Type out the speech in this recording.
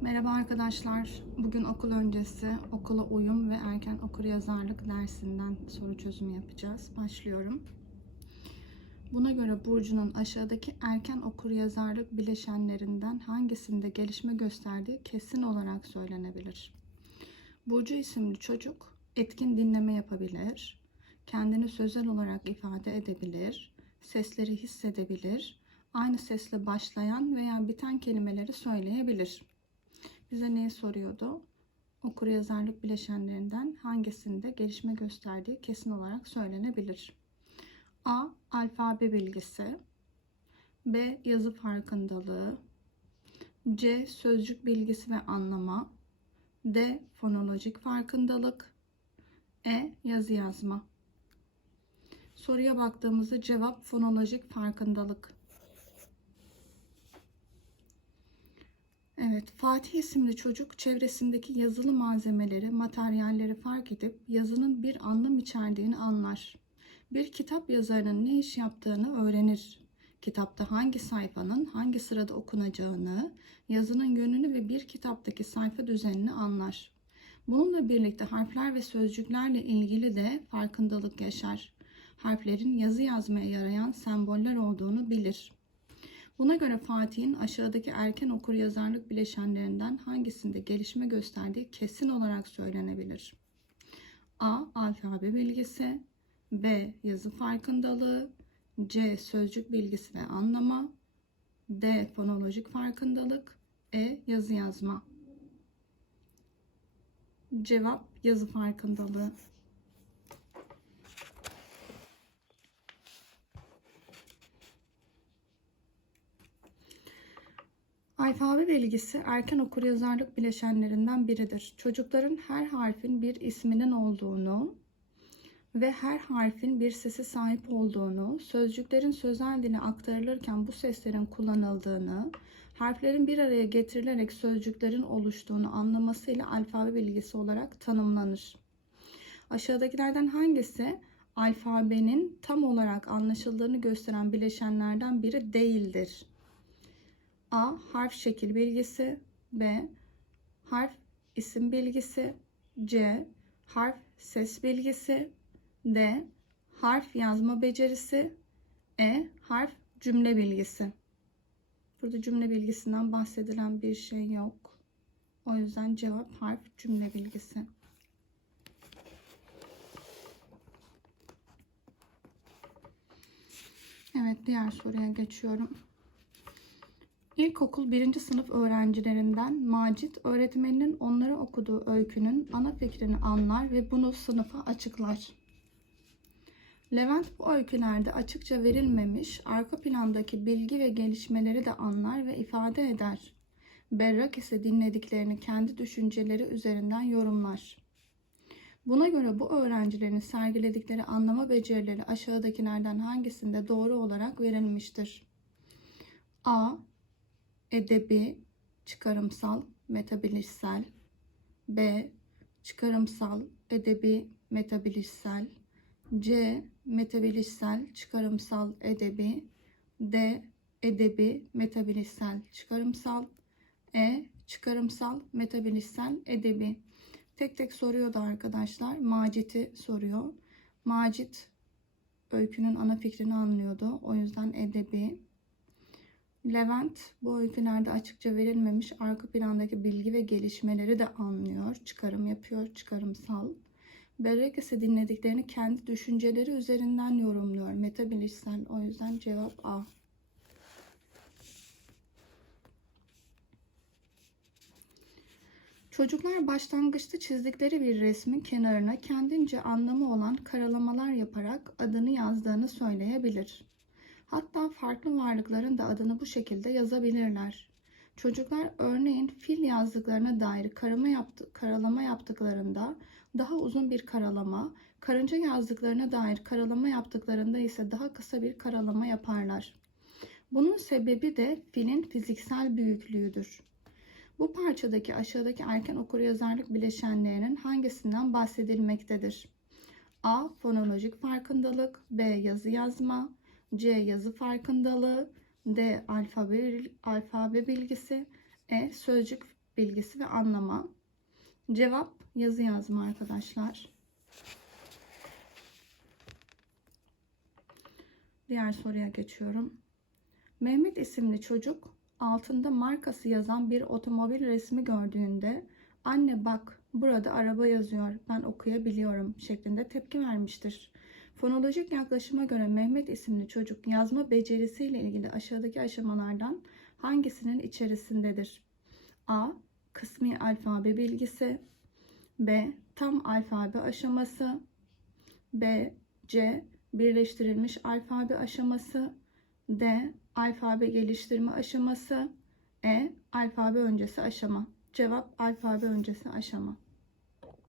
Merhaba arkadaşlar. Bugün okul öncesi okula uyum ve erken okuryazarlık dersinden soru çözümü yapacağız. Başlıyorum. Buna göre Burcu'nun aşağıdaki erken okuryazarlık bileşenlerinden hangisinde gelişme gösterdiği kesin olarak söylenebilir. Burcu isimli çocuk etkin dinleme yapabilir, kendini sözel olarak ifade edebilir, sesleri hissedebilir, aynı sesle başlayan veya biten kelimeleri söyleyebilir. Bize neyi soruyordu? Okuryazarlık bileşenlerinden hangisinde gelişme gösterdiği kesin olarak söylenebilir. A. Alfabe bilgisi B. Yazı farkındalığı C. Sözcük bilgisi ve anlama D. Fonolojik farkındalık E. Yazı yazma Soruya baktığımızda cevap fonolojik farkındalık. Evet, Fatih isimli çocuk çevresindeki yazılı malzemeleri, materyalleri fark edip yazının bir anlam içerdiğini anlar. Bir kitap yazarının ne iş yaptığını öğrenir. Kitapta hangi sayfanın hangi sırada okunacağını, yazının yönünü ve bir kitaptaki sayfa düzenini anlar. Bununla birlikte harfler ve sözcüklerle ilgili de farkındalık yaşar. Harflerin yazı yazmaya yarayan semboller olduğunu bilir. Buna göre Fatih'in aşağıdaki erken okuryazarlık bileşenlerinden hangisinde gelişme gösterdiği kesin olarak söylenebilir. A. Alfabe bilgisi B. Yazı farkındalığı C. Sözcük bilgisi ve anlama D. Fonolojik farkındalık E. Yazı yazma Cevap yazı farkındalığı. Alfabe bilgisi erken okuryazarlık bileşenlerinden biridir. Çocukların her harfin bir isminin olduğunu ve her harfin bir sesi sahip olduğunu, sözcüklerin sözel dile aktarılırken bu seslerin kullanıldığını, harflerin bir araya getirilerek sözcüklerin oluştuğunu anlamasıyla alfabe bilgisi olarak tanımlanır. Aşağıdakilerden hangisi alfabenin tam olarak anlaşıldığını gösteren bileşenlerden biri değildir? A. Harf şekil bilgisi B. Harf isim bilgisi C. Harf ses bilgisi D. Harf yazma becerisi E. Harf cümle bilgisi Burada cümle bilgisinden bahsedilen bir şey yok. O yüzden cevap harf cümle bilgisi. Evet diğer soruya geçiyorum. İlkokul 1. sınıf öğrencilerinden Macit öğretmeninin onlara okuduğu öykünün ana fikrini anlar ve bunu sınıfa açıklar. Levent bu öykülerde açıkça verilmemiş arka plandaki bilgi ve gelişmeleri de anlar ve ifade eder. Berrak ise dinlediklerini kendi düşünceleri üzerinden yorumlar. Buna göre bu öğrencilerin sergiledikleri anlama becerileri aşağıdakilerden hangisinde doğru olarak verilmiştir? A edebi, çıkarımsal, metabilişsel. B. Çıkarımsal, edebi, metabilişsel. C. Metabilişsel, çıkarımsal, edebi. D. Edebi, metabilişsel, çıkarımsal. E. Çıkarımsal, metabilişsel, edebi. Tek tek soruyordu arkadaşlar. Macit'i soruyor. Macit öykünün ana fikrini anlıyordu. O yüzden edebi. Levent bu öykülerde açıkça verilmemiş arka plandaki bilgi ve gelişmeleri de anlıyor, çıkarım yapıyor, çıkarımsal. Berek ise dinlediklerini kendi düşünceleri üzerinden yorumluyor, metabilişsel. O yüzden cevap A. Çocuklar başlangıçta çizdikleri bir resmin kenarına kendince anlamı olan karalamalar yaparak adını yazdığını söyleyebilir. Hatta farklı varlıkların da adını bu şekilde yazabilirler. Çocuklar örneğin fil yazdıklarına dair karama yaptı, karalama yaptıklarında daha uzun bir karalama, karınca yazdıklarına dair karalama yaptıklarında ise daha kısa bir karalama yaparlar. Bunun sebebi de filin fiziksel büyüklüğüdür. Bu parçadaki aşağıdaki erken okuryazarlık bileşenlerinin hangisinden bahsedilmektedir? A. Fonolojik farkındalık B. Yazı yazma C. Yazı farkındalığı D. Alfabe, alfabe bilgisi E. Sözcük bilgisi ve anlama. Cevap yazı yazma arkadaşlar. Diğer soruya geçiyorum. Mehmet isimli çocuk altında markası yazan bir otomobil resmi gördüğünde anne bak burada araba yazıyor ben okuyabiliyorum şeklinde tepki vermiştir. Fonolojik yaklaşıma göre Mehmet isimli çocuk yazma becerisiyle ilgili aşağıdaki aşamalardan hangisinin içerisindedir? A. Kısmi alfabe bilgisi B. Tam alfabe aşaması B. C. Birleştirilmiş alfabe aşaması D. Alfabe geliştirme aşaması E. Alfabe öncesi aşama Cevap alfabe öncesi aşama